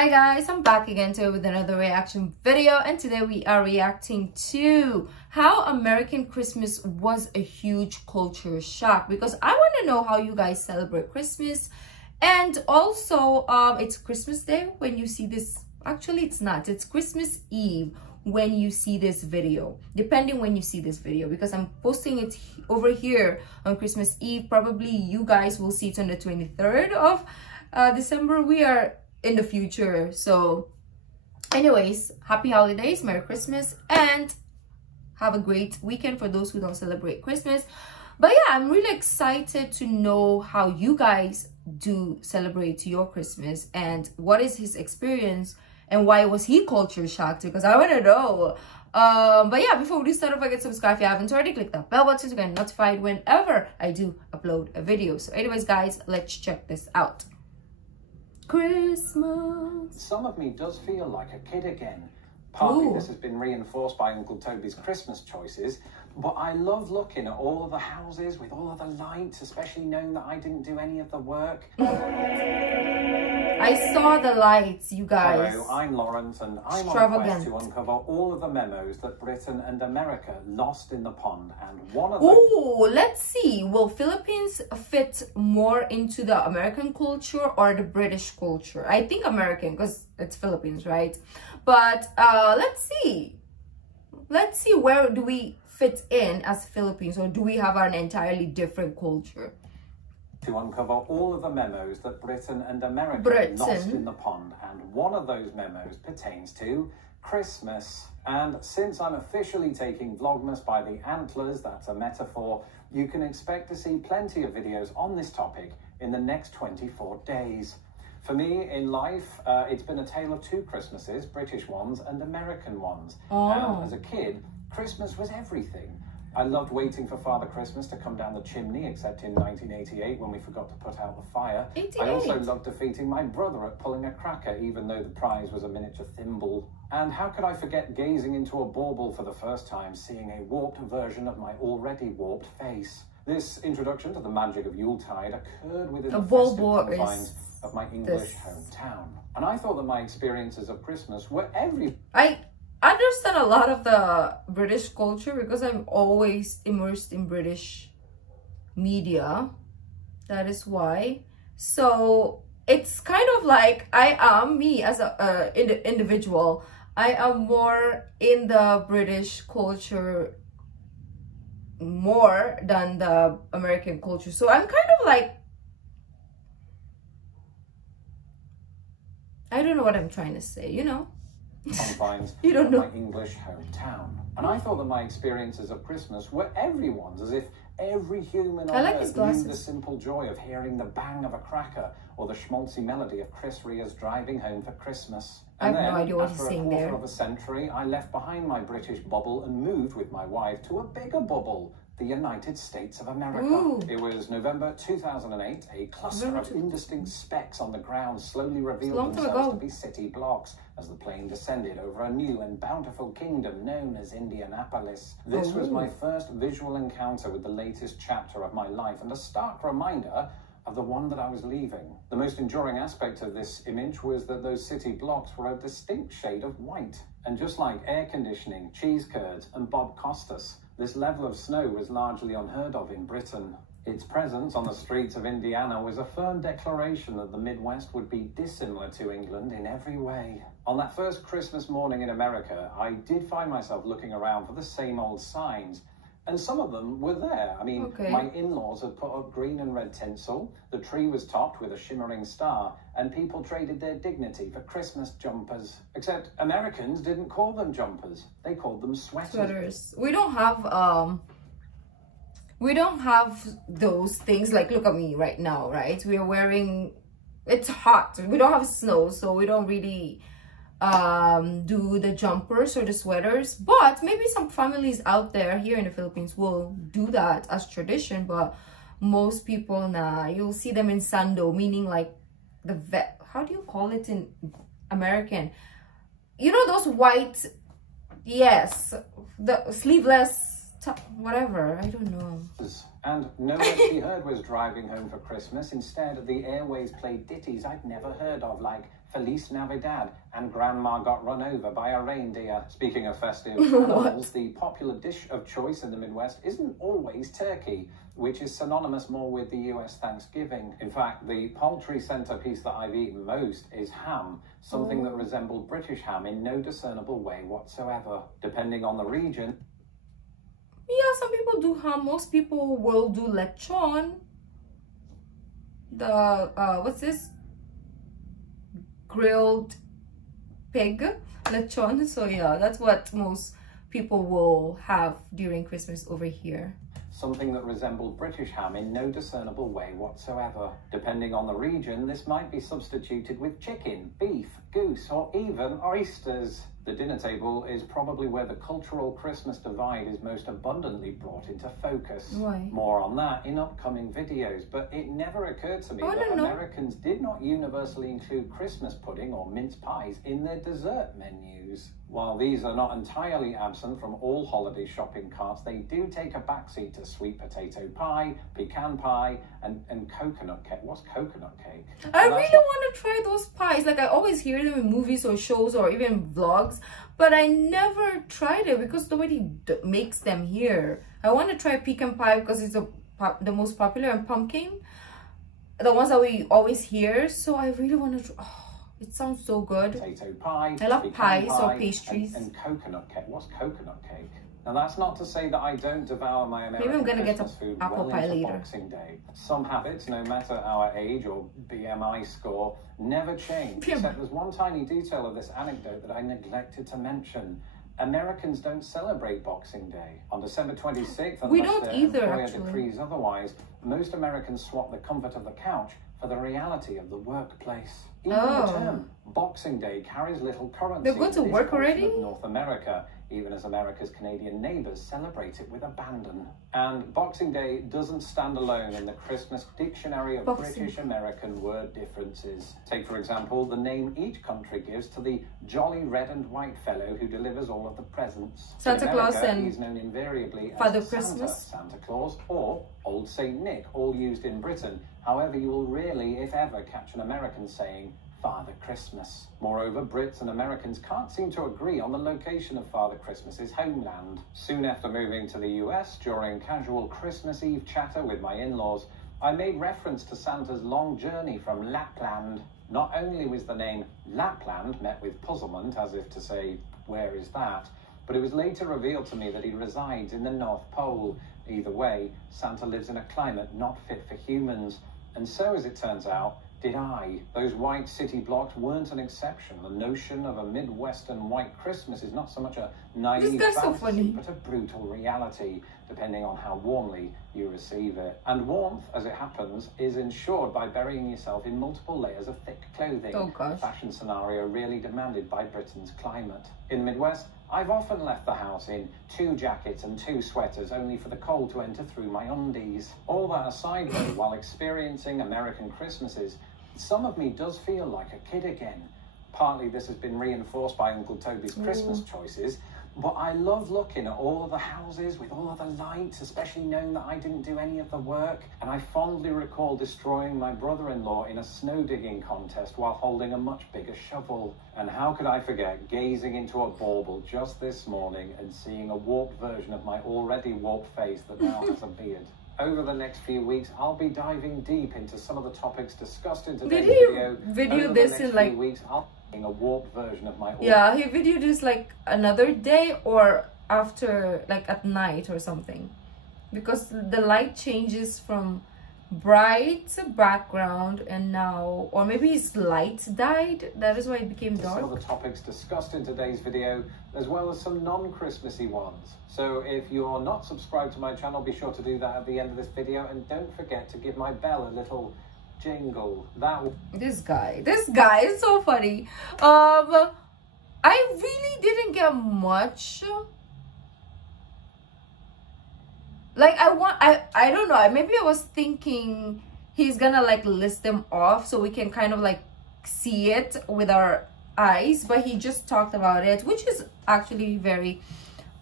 Hi guys, I'm back again today with another reaction video, and today we are reacting to how American Christmas was a huge culture shock, because I want to know how you guys celebrate Christmas. And also it's Christmas Day when you see this. Actually, it's not, it's Christmas Eve when you see this video, depending when you see this video, because I'm posting it over here on Christmas Eve. Probably you guys will see it on the 23rd of December. We are in the future. So anyways, happy holidays, Merry Christmas, and have a great weekend for those who don't celebrate Christmas. But yeah, I'm really excited to know how you guys do celebrate your Christmas and what is his experience and why was he culture shocked, because I want to know. But yeah, before we start, don't forget to subscribe if you haven't already. Click that bell button to get notified whenever I do upload a video. So anyways guys, let's check this out. Christmas. Some of me does feel like a kid again. Partly this has been reinforced by Uncle Toby's Christmas choices, but I love looking at all of the houses with all of the lights, especially knowing that I didn't do any of the work. I saw the lights, you guys. Hello, I'm Lawrence, and I'm on a quest to uncover all of the memos that Britain and America lost in the pond, and one of them... Ooh, let's see. Will Philippines fit more into the American culture or the British culture? I think American, because it's Philippines, right? But let's see. Let's see, where do we fit in as Philippines, or do we have an entirely different culture? To uncover all of the memos that Britain and America lost in the pond, and one of those memos pertains to Christmas. And since I'm officially taking Vlogmas by the antlers, that's a metaphor, you can expect to see plenty of videos on this topic in the next 24 days. For me, in life, it's been a tale of two Christmases, British ones and American ones. And as a kid, Christmas was everything. I loved waiting for Father Christmas to come down the chimney, except in 1988 when we forgot to put out the fire. 88. I also loved defeating my brother at pulling a cracker, even though the prize was a miniature thimble. And how could I forget gazing into a bauble for the first time, seeing a warped version of my already warped face. This introduction to the magic of Yuletide occurred within the festive confines of my English hometown. And I thought that my experiences of Christmas were I understand a lot of the British culture because I'm always immersed in British media. That is why. So it's kind of like I am, me as a individual, I am more in the British culture more than the American culture. So I'm kind of like, I don't know what I'm trying to say, you know? confines you don't know my English hometown. And I thought that my experiences of Christmas were everyone's, as if every human on earth knew the simple joy of hearing the bang of a cracker or the schmaltzy melody of Chris Rea's Driving Home for Christmas. And I have no idea what he's saying there. After a quarter of a century, I left behind my British bubble and moved with my wife to a bigger bubble, the United States of America. Ooh. It was November 2008. A cluster of indistinct specks on the ground slowly revealed themselves to be city blocks as the plane descended over a new and bountiful kingdom known as Indianapolis. This was my first visual encounter with the latest chapter of my life, and a stark reminder of the one that I was leaving. The most enduring aspect of this image was that those city blocks were a distinct shade of white. And just like air conditioning, cheese curds, and Bob Costas, this level of snow was largely unheard of in Britain. Its presence on the streets of Indiana was a firm declaration that the Midwest would be dissimilar to England in every way. On that first Christmas morning in America, I did find myself looking around for the same old signs, and some of them were there. I mean, my in-laws had put up green and red tinsel, the tree was topped with a shimmering star, and people traded their dignity for Christmas jumpers. Except Americans didn't call them jumpers, they called them sweaters. We don't have those things. Like, look at me right now, right? We are wearing, it's hot, we don't have snow, so we don't really do the jumpers or the sweaters. But maybe some families out there here in the Philippines will do that as tradition, but most people, nah, you'll see them in sando, meaning like how do you call it in American? You know those white, yes, the sleeveless whatever, I don't know. And no one she heard was Driving Home for Christmas. Instead, the airways played ditties I'd never heard of, like Feliz Navidad, and Grandma got run over by a reindeer. Speaking of festive animals, the popular dish of choice in the Midwest isn't always turkey, which is synonymous more with the US Thanksgiving. In fact, the poultry centerpiece that I've eaten most is ham, something that resembled British ham in no discernible way whatsoever. Depending on the region. Yeah, some people do ham. Most people will do lechon. The, what's this? Grilled pig, lechon. So yeah, that's what most people will have during Christmas over here. Something that resembled British ham in no discernible way whatsoever. Depending on the region, this might be substituted with chicken, beef, goose, or even oysters. The dinner table is probably where the cultural Christmas divide is most abundantly brought into focus. Why? More on that in upcoming videos, but it never occurred to me that Americans did not universally include Christmas pudding or mince pies in their dessert menus. While these are not entirely absent from all holiday shopping carts, they do take a backseat to sweet potato pie, pecan pie, and coconut cake. What's coconut cake? I really want to try those pies. Like, I always hear them in movies or shows or even vlogs, but I never tried it because nobody makes them here. I want to try pecan pie because it's the most popular, and pumpkin, the ones that we always hear. So I really want to try. Oh, it sounds so good. Potato pie. I love pies or pastries. And coconut cake. What's coconut cake? Now, that's not to say that I don't devour my American Maybe I'm gonna Christmas get food apple well pie into later. Boxing Day. Some habits, no matter our age or BMI score, never change. Except there's one tiny detail of this anecdote that I neglected to mention. Americans don't celebrate Boxing Day. On December 26th, unless their employer decrees otherwise, most Americans swap the comfort of the couch for the reality of the workplace. Even the term Boxing Day carries little currency. They're going to work already? Of North America, even as America's Canadian neighbours celebrate it with abandon. And Boxing Day doesn't stand alone in the Christmas dictionary of British-American word differences. Take, for example, the name each country gives to the jolly red and white fellow who delivers all of the presents. Santa Claus and he's known invariably Father as Christmas, Santa Claus, or Old Saint Nick, all used in Britain. However, you will rarely, if ever, catch an American saying Father Christmas. Moreover, Brits and Americans can't seem to agree on the location of Father Christmas's homeland. Soon after moving to the US, during casual Christmas Eve chatter with my in-laws, I made reference to Santa's long journey from Lapland. Not only was the name Lapland met with puzzlement, as if to say, where is that? But it was later revealed to me that he resides in the North Pole. Either way, Santa lives in a climate not fit for humans. And so, as it turns out, did I. Those white city blocks weren't an exception. The notion of a Midwestern white Christmas is not so much a naive fantasy, but a brutal reality, depending on how warmly you receive it. And warmth, as it happens, is ensured by burying yourself in multiple layers of thick clothing. A fashion scenario really demanded by Britain's climate. In the Midwest, I've often left the house in 2 jackets and 2 sweaters, only for the cold to enter through my undies. All that aside, though, while experiencing American Christmases, some of me does feel like a kid again. Partly this has been reinforced by Uncle Toby's Christmas choices, but I love looking at all of the houses with all of the lights, especially knowing that I didn't do any of the work. And I fondly recall destroying my brother-in-law in a snow digging contest while holding a much bigger shovel. And how could I forget gazing into a bauble just this morning and seeing a warped version of my already warped face that now has a beard. Over the next few weeks, I'll be diving deep into some of the topics discussed in today's video. This in like a warped version of my he videoed this like another day or after, like at night or something, because the light changes from bright background and now, or maybe his light died, that is why it became dark. Some of the topics discussed in today's video, as well as some non-Christmassy ones. So if you're not subscribed to my channel, be sure to do that at the end of this video, and don't forget to give my bell a little jingle. This guy is so funny. I really didn't get much. Like I don't know, maybe I was thinking he's gonna like list them off so we can kind of like see it with our eyes, but he just talked about it, which is actually very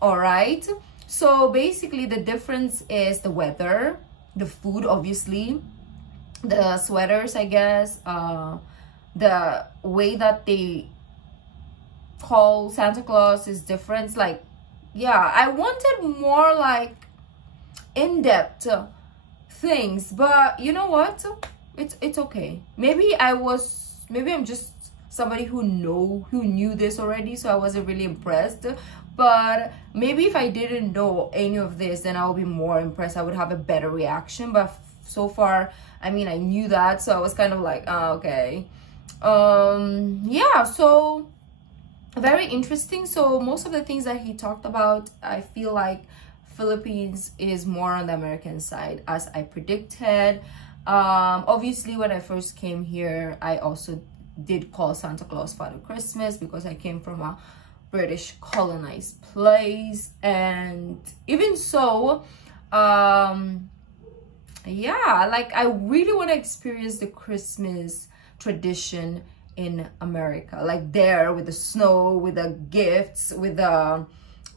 all right. So basically the difference is the weather, the food, obviously, the sweaters, I guess, the way that they call Santa Claus is different. Like, yeah, I wanted more like in-depth things, but you know what, it's okay. Maybe I'm just somebody who knew this already, so I wasn't really impressed. But maybe if I didn't know any of this, then I would be more impressed. I would have a better reaction. But so far, I mean, I knew that, so I was kind of like, oh, okay. Yeah, so very interesting. So most of the things that he talked about, I feel like Philippines is more on the American side, as I predicted. Obviously, when I first came here, I also did call Santa Claus Father Christmas because I came from a British colonized place. And even so, yeah, like I really want to experience the Christmas tradition in America, like there with the snow, with the gifts, with the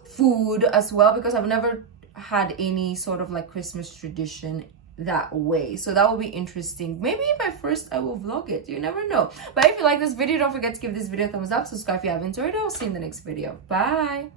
food as well, because I've never had any sort of like Christmas tradition that way. So that will be interesting. Maybe by first I will vlog it, you never know. But if you like this video, don't forget to give this video a thumbs up, subscribe if you haven't already. I'll see you in the next video. Bye.